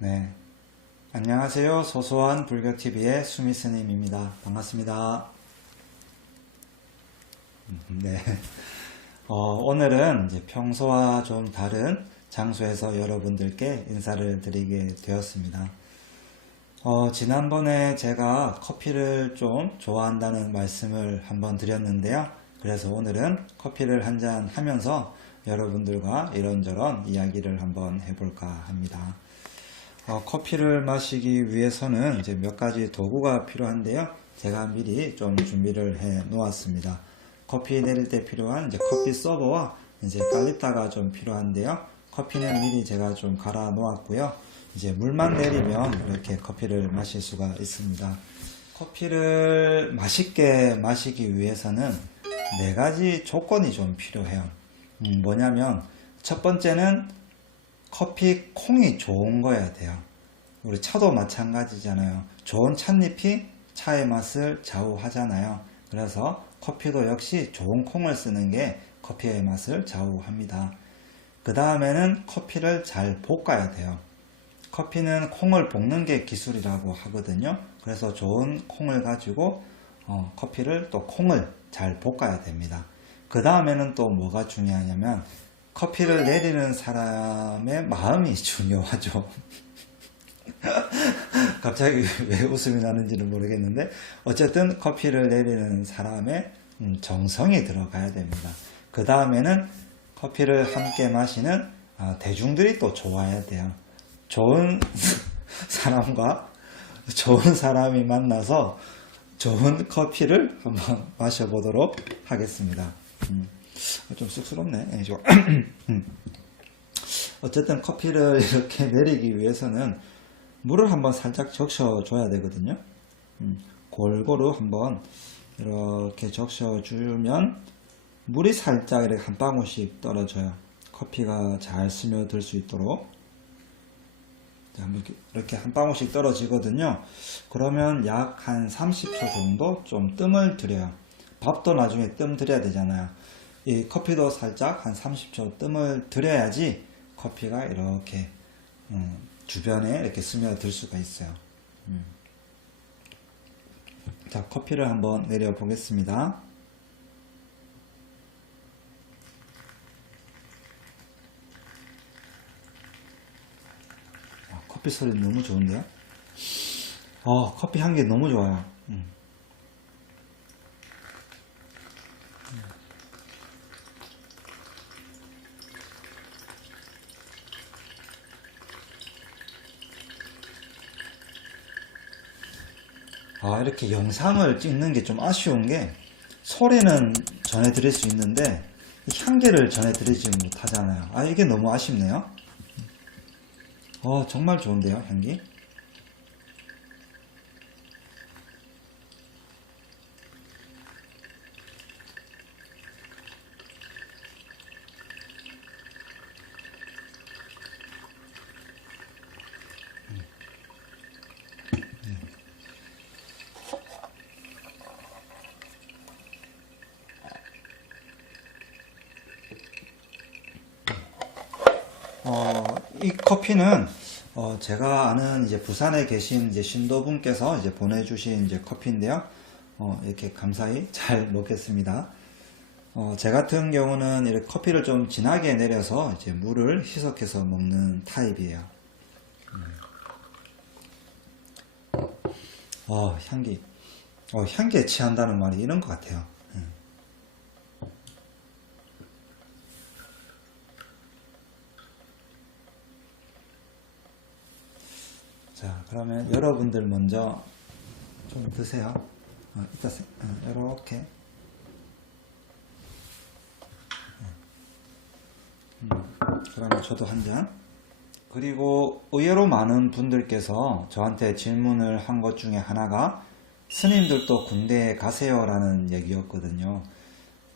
네, 안녕하세요. 소소한 불교TV의 수미스님입니다. 반갑습니다. 네, 오늘은 이제 평소와 좀 다른 장소에서 여러분들께 인사를 드리게 되었습니다. 지난번에 제가 커피를 좀 좋아한다는 말씀을 한번 드렸는데요. 그래서 오늘은 커피를 한 잔 하면서 여러분들과 이런저런 이야기를 한번 해볼까 합니다. 커피를 마시기 위해서는 이제 몇 가지 도구가 필요한데요. 제가 미리 좀 준비를 해 놓았습니다. 커피 내릴 때 필요한 이제 커피 서버와 이제 깔리타가 좀 필요한데요. 커피는 미리 제가 좀 갈아 놓았고요. 이제 물만 내리면 이렇게 커피를 마실 수가 있습니다. 커피를 맛있게 마시기 위해서는 네 가지 조건이 좀 필요해요. 뭐냐면 첫 번째는 커피 콩이 좋은 거여야 돼요. 우리 차도 마찬가지잖아요. 좋은 찻잎이 차의 맛을 좌우하잖아요. 그래서 커피도 역시 좋은 콩을 쓰는 게 커피의 맛을 좌우합니다. 그 다음에는 커피를 잘 볶아야 돼요. 커피는 콩을 볶는 게 기술이라고 하거든요. 그래서 좋은 콩을 가지고 커피를 또 콩을 잘 볶아야 됩니다. 그 다음에는 또 뭐가 중요하냐면 커피를 내리는 사람의 마음이 중요하죠. 갑자기 왜 웃음이 나는지는 모르겠는데 어쨌든 커피를 내리는 사람의 정성이 들어가야 됩니다. 그 다음에는 커피를 함께 마시는 대중들이 또 좋아야 돼요. 좋은 사람과 좋은 사람이 만나서 좋은 커피를 한번 마셔보도록 하겠습니다. 좀 쑥스럽네. 어쨌든 커피를 이렇게 내리기 위해서는 물을 한번 살짝 적셔줘야 되거든요. 골고루 한번 이렇게 적셔주면 물이 살짝 이렇게 한 방울씩 떨어져요. 커피가 잘 스며들 수 있도록. 이렇게 한 방울씩 떨어지거든요. 그러면 약 한 30초 정도 좀 뜸을 들여요. 밥도 나중에 뜸 들여야 되잖아요. 이 커피도 살짝 한 30초 뜸을 들여야지 커피가 이렇게 주변에 이렇게 스며들 수가 있어요. 자, 커피를 한번 내려 보겠습니다. 커피 소리 너무 좋은데요? 커피 향기 너무 좋아요. 이렇게 영상을 찍는 게 좀 아쉬운 게 소리는 전해드릴 수 있는데 향기를 전해드리지 못하잖아요. 이게 너무 아쉽네요. 정말 좋은데요, 향기? 이 커피는 제가 아는 이제 부산에 계신 이제 신도분께서 이제 보내주신 이제 커피인데요. 이렇게 감사히 잘 먹겠습니다. 제 같은 경우는 이렇게 커피를 좀 진하게 내려서 이제 물을 희석해서 먹는 타입이에요. 향기. 향기에 취한다는 말이 이런 것 같아요. 자, 그러면 여러분들 먼저 좀 드세요. 이따 이렇게. 그러면 저도 한 잔. 그리고 의외로 많은 분들께서 저한테 질문을 한 것 중에 하나가 스님들도 군대에 가세요 라는 얘기였거든요.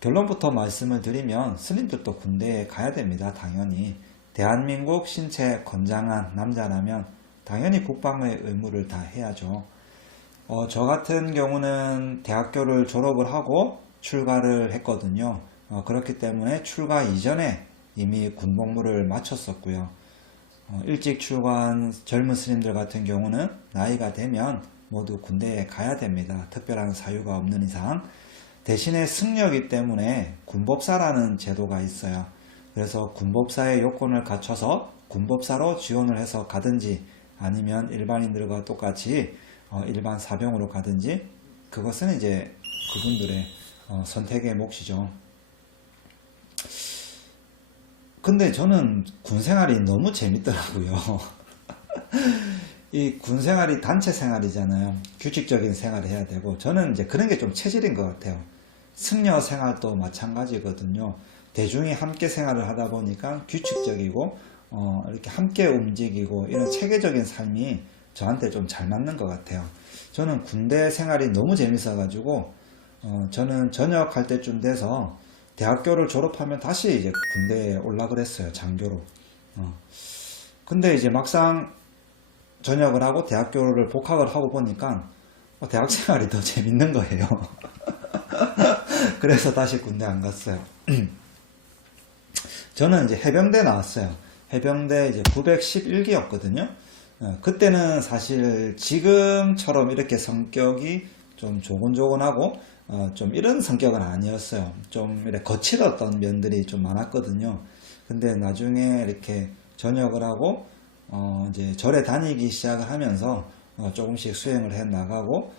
결론부터 말씀을 드리면 스님들도 군대에 가야 됩니다. 당연히. 대한민국 신체 건장한 남자라면 당연히 국방의 의무를 다 해야죠. 저 같은 경우는 대학교를 졸업을 하고 출가를 했거든요. 그렇기 때문에 출가 이전에 이미 군복무를 마쳤었고요. 일찍 출가한 젊은 스님들 같은 경우는 나이가 되면 모두 군대에 가야 됩니다. 특별한 사유가 없는 이상. 대신에 승려이기 때문에 군법사라는 제도가 있어요. 그래서 군법사의 요건을 갖춰서 군법사로 지원을 해서 가든지 아니면 일반인들과 똑같이 일반 사병으로 가든지 그것은 이제 그분들의 선택의 몫이죠. 근데 저는 군생활이 너무 재밌더라고요. 이 군생활이 단체 생활이잖아요. 규칙적인 생활을 해야 되고 저는 이제 그런 게 좀 체질인 것 같아요. 승려 생활도 마찬가지거든요. 대중이 함께 생활을 하다 보니까 규칙적이고 이렇게 함께 움직이고 이런 체계적인 삶이 저한테 좀 잘 맞는 것 같아요. 저는 군대 생활이 너무 재밌어 가지고 저는 전역할 때쯤 돼서 대학교를 졸업하면 다시 이제 군대에 올라 그랬어요. 장교로. 근데 이제 막상 전역을 하고 대학교를 복학을 하고 보니까 대학 생활이 더 재밌는 거예요. 그래서 다시 군대 안 갔어요. 저는 이제 해병대 나왔어요. 해병대 이제 911기였거든요. 그때는 사실 지금처럼 이렇게 성격이 좀 조곤조곤하고 좀 이런 성격은 아니었어요. 좀 이렇게 거칠었던 면들이 좀 많았거든요. 근데 나중에 이렇게 전역을 하고 이제 절에 다니기 시작을 하면서 조금씩 수행을 해 나가고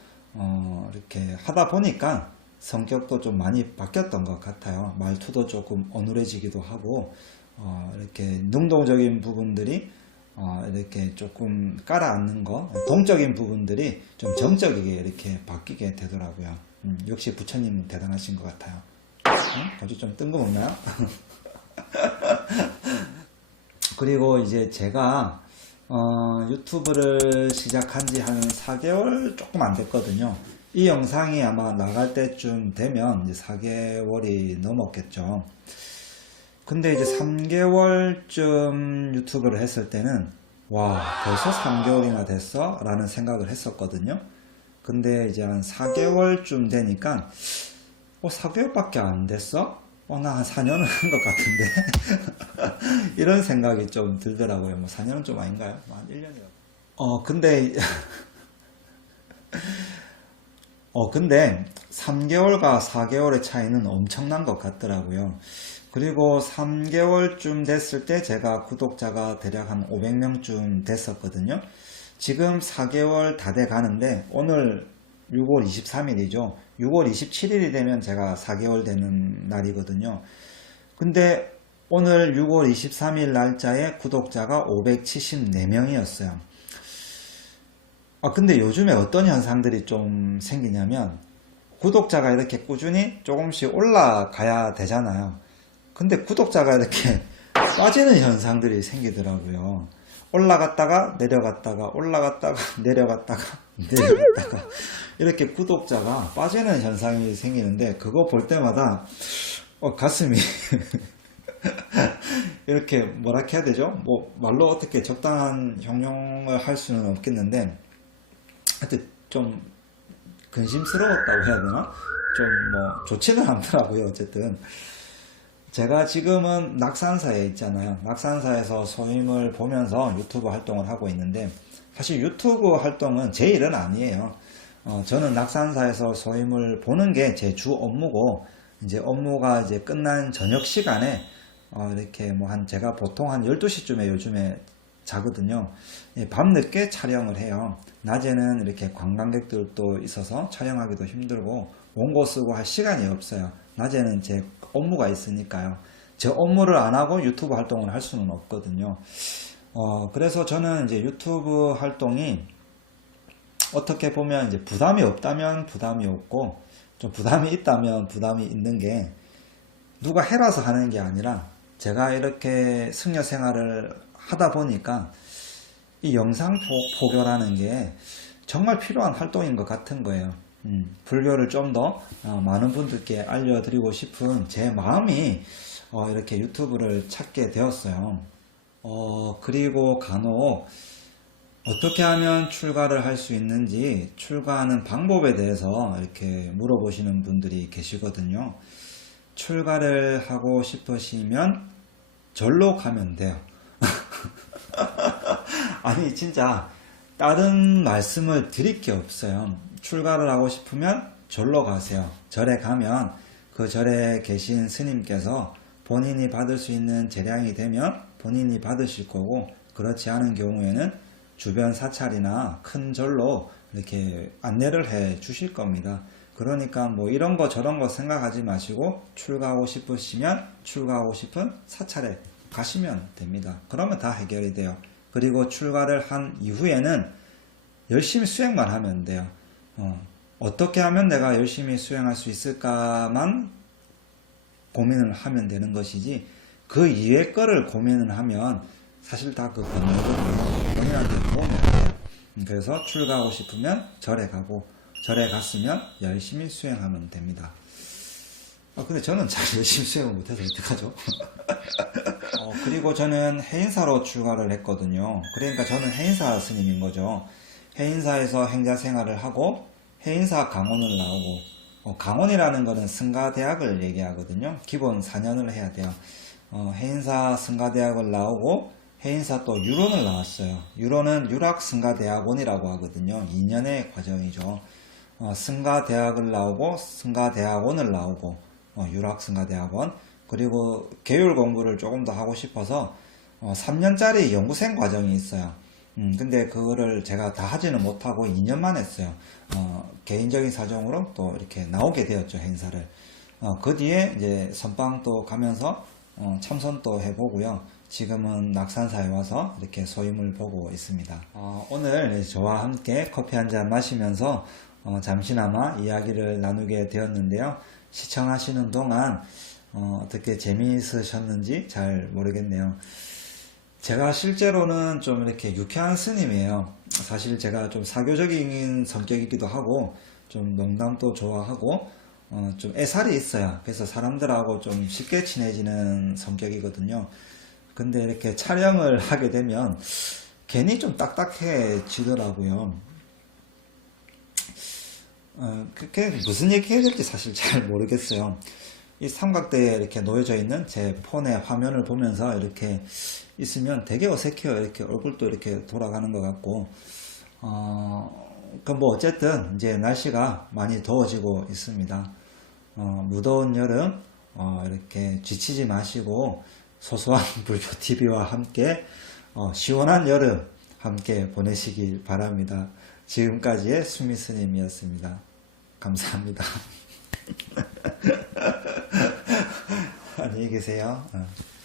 이렇게 하다 보니까 성격도 좀 많이 바뀌었던 것 같아요. 말투도 조금 어눌해지기도 하고 이렇게 능동적인 부분들이 이렇게 조금 깔아앉는 거, 동적인 부분들이 좀 정적이게 이렇게 바뀌게 되더라고요. 역시 부처님은 대단하신 것 같아요. 아주 좀 뜬금없나요? 그리고 이제 제가 유튜브를 시작한 지 한 4개월 조금 안 됐거든요. 이 영상이 아마 나갈 때쯤 되면 이제 4개월이 넘었겠죠. 근데 이제 3개월쯤 유튜브를 했을 때는 와, 벌써 3개월이나 됐어? 라는 생각을 했었거든요. 근데 이제 한 4개월쯤 되니까 4개월밖에 안 됐어? 나 한 4년은 한 것 같은데 이런 생각이 좀 들더라고요. 뭐 4년은 좀 아닌가요? 한 1년이라고. 근데 3개월과 4개월의 차이는 엄청난 것 같더라고요. 그리고 3개월쯤 됐을 때 제가 구독자가 대략 한 500명쯤 됐었거든요. 지금 4개월 다 돼 가는데 오늘 6월 23일이죠. 6월 27일이 되면 제가 4개월 되는 날이거든요. 근데 오늘 6월 23일 날짜에 구독자가 574명이었어요. 근데 요즘에 어떤 현상들이 좀 생기냐면 구독자가 이렇게 꾸준히 조금씩 올라가야 되잖아요. 근데 구독자가 이렇게 빠지는 현상들이 생기더라고요. 올라갔다가 내려갔다가 올라갔다가 내려갔다가 이렇게 구독자가 빠지는 현상이 생기는데 그거 볼 때마다 가슴이 이렇게 뭐라 해야 되죠? 뭐 말로 어떻게 적당한 형용을 할 수는 없겠는데 하여튼 좀 근심스러웠다고 해야 되나? 좀 뭐 좋지는 않더라고요. 어쨌든 제가 지금은 낙산사에 있잖아요. 낙산사에서 소임을 보면서 유튜브 활동을 하고 있는데 사실 유튜브 활동은 제 일은 아니에요. 저는 낙산사에서 소임을 보는 게 제 주 업무고 이제 업무가 이제 끝난 저녁 시간에 이렇게 뭐 제가 보통 한 12시쯤에 요즘에 자거든요. 밤늦게 촬영을 해요. 낮에는 이렇게 관광객들도 있어서 촬영하기도 힘들고 원고 쓰고 할 시간이 없어요. 낮에는 제 업무가 있으니까요. 제 업무를 안 하고 유튜브 활동을 할 수는 없거든요. 그래서 저는 이제 유튜브 활동이 어떻게 보면 이제 부담이 없다면 부담이 없고 좀 부담이 있다면 부담이 있는 게 누가 해라서 하는 게 아니라 제가 이렇게 승려 생활을 하다 보니까 이 영상 포교라는 게 정말 필요한 활동인 것 같은 거예요. 불교를 좀 더 많은 분들께 알려드리고 싶은 제 마음이 이렇게 유튜브를 찾게 되었어요. 그리고 간혹 어떻게 하면 출가를 할 수 있는지 출가하는 방법에 대해서 이렇게 물어보시는 분들이 계시거든요. 출가를 하고 싶으시면 절로 가면 돼요. 아니 진짜 다른 말씀을 드릴 게 없어요. 출가를 하고 싶으면 절로 가세요. 절에 가면 그 절에 계신 스님께서 본인이 받을 수 있는 재량이 되면 본인이 받으실 거고, 그렇지 않은 경우에는 주변 사찰이나 큰 절로 이렇게 안내를 해 주실 겁니다. 그러니까 뭐 이런 거 저런 거 생각하지 마시고 출가하고 싶으시면 출가하고 싶은 사찰에 가시면 됩니다. 그러면 다 해결이 돼요. 그리고 출가를 한 이후에는 열심히 수행만 하면 돼요. 어떻게 하면 내가 열심히 수행할 수 있을까만 고민을 하면 되는 것이지, 그 이외 거를 고민을 하면 사실 다 그 본인거든요. 본인한테 도움이 안 돼요. 그래서 출가하고 싶으면 절에 가고, 절에 갔으면 열심히 수행하면 됩니다. 근데 저는 잘 열심히 수행을 못해서 어떡하죠? 그리고 저는 해인사로 출가를 했거든요. 그러니까 저는 해인사 스님인 거죠. 해인사에서 행자 생활을 하고 해인사 강원을 나오고, 강원이라는 거는 승가대학을 얘기하거든요. 기본 4년을 해야 돼요. 해인사 승가대학을 나오고 해인사 또 유론을 나왔어요. 유론은 유락승가대학원이라고 하거든요. 2년의 과정이죠. 승가대학을 나오고 승가대학원을 나오고 유락승가대학원, 그리고 계율 공부를 조금 더 하고 싶어서 3년짜리 연구생 과정이 있어요. 근데 그거를 제가 다 하지는 못하고 2년만 했어요. 개인적인 사정으로 또 이렇게 나오게 되었죠, 행사를. 그 뒤에 이제 선방도 가면서 참선도 해보고요. 지금은 낙산사에 와서 이렇게 소임을 보고 있습니다. 오늘 저와 함께 커피 한 잔 마시면서 잠시나마 이야기를 나누게 되었는데요. 시청하시는 동안 어떻게 재미있으셨는지 잘 모르겠네요. 제가 실제로는 좀 이렇게 유쾌한 스님이에요. 사실 제가 좀 사교적인 성격이기도 하고, 좀 농담도 좋아하고, 좀 애살이 있어요. 그래서 사람들하고 좀 쉽게 친해지는 성격이거든요. 근데 이렇게 촬영을 하게 되면 괜히 좀 딱딱해지더라고요. 그게 무슨 얘기 해야 될지 사실 잘 모르겠어요. 이 삼각대에 이렇게 놓여져 있는 제 폰의 화면을 보면서 이렇게 있으면 되게 어색해요. 이렇게 얼굴도 이렇게 돌아가는 것 같고, 뭐 어쨌든 이제 날씨가 많이 더워지고 있습니다. 무더운 여름, 이렇게 지치지 마시고 소소한 불교TV와 함께 시원한 여름 함께 보내시길 바랍니다. 지금까지의 수미스님이었습니다. 감사합니다. 안녕히 계세요.